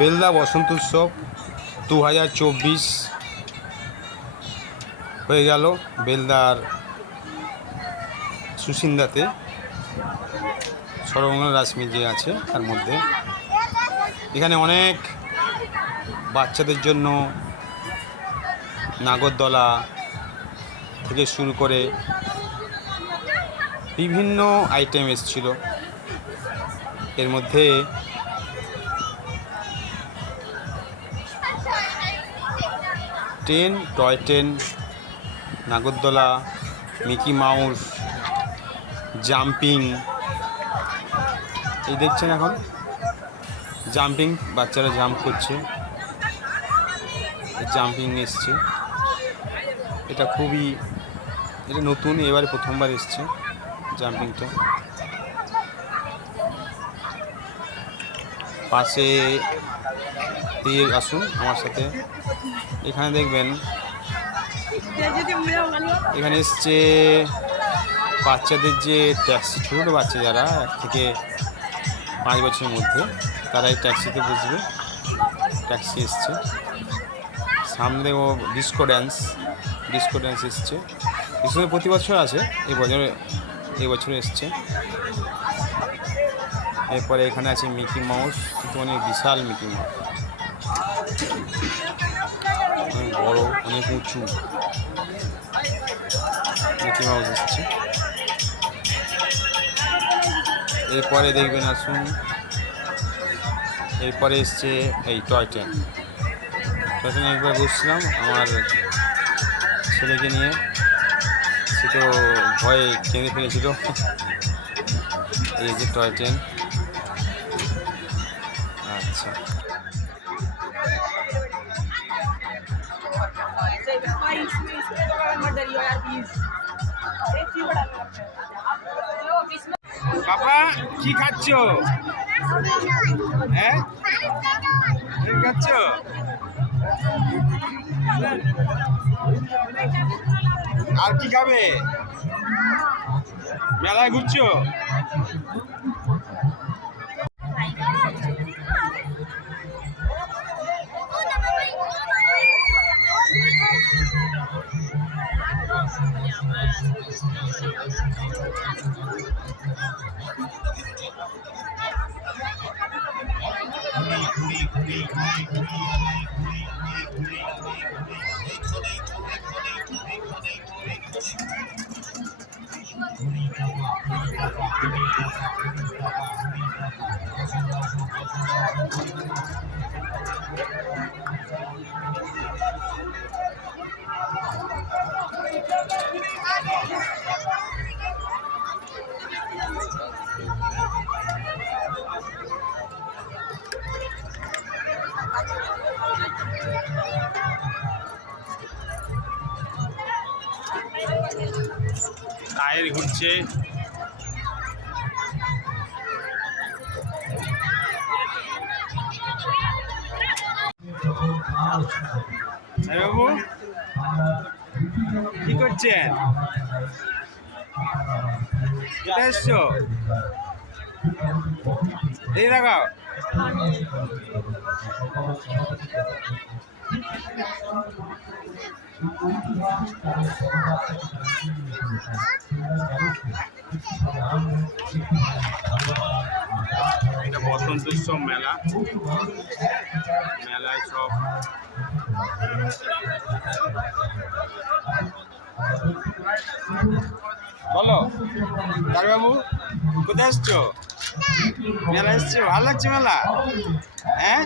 বেলদা বসন্ত উৎসব 2024 হয়ে গেল বেলদার সুসিন্দাতে। সর্বমঙ্গল রাসমিল যে আছে তার মধ্যে এখানে অনেক বাচ্চাদের জন্য নাগরদোলা থেকে শুরু করে বিভিন্ন আইটেম এসেছিল। এর মধ্যে টয় ট্রেন, নাগরদোলা, মিকি মাউস, জাম্পিং, এই দেখছেন এখন জাম্পিং, বাচ্চারা জাম্প করছে, জাম্পিং এসছে। এটা নতুন, এবারে প্রথমবার এসছে জাম্পিংটা। পাশে দিয়ে আসুন আমার সাথে। এখানে দেখবেন এখানে এসছে বাচ্চাদের যে ট্যাক্সি, ছোটো বাচ্চা যারা 1 থেকে 5 বছরের মধ্যে, তারা এই ট্যাক্সিতে বসবে। ট্যাক্সি এসছে সামনে। ও ডিস্কো ড্যান্স এসছে। পিছনে প্রতি বছর আছে, এই বছরে এসছে। এরপরে এখানে আছে মিকি মাউস, কিন্তু অনেক বিশাল মিকি মাউস, অনেক বড়, অনেক উঁচু মিকি মাউস এসছে। এরপরে দেখবেন আসুন, এরপরে এসছে এই টয় ট্রেন। একবার বসছিলাম আমার ছেলেকে নিয়ে, সে তো ভয়ে কেঁদে ফেলেছিল। এই যে টয় ট্রেন। আচ্ছা, বাবা কি খাচ্ছ? হ্যাঁ, কি খাচ্ছ? আর কি খাবে? মেলায় ঘুরছো? টায়ার ঘুরছে। বাবু কি করছেন? কোথায় এসছো? এই দেখাও। এটা বসন্ত উৎসব মেলা। মেলায় সব বলো বাবু কোথায় এসছো? মেলা এসছো, ভালো লাগছে মেলা? হ্যাঁ,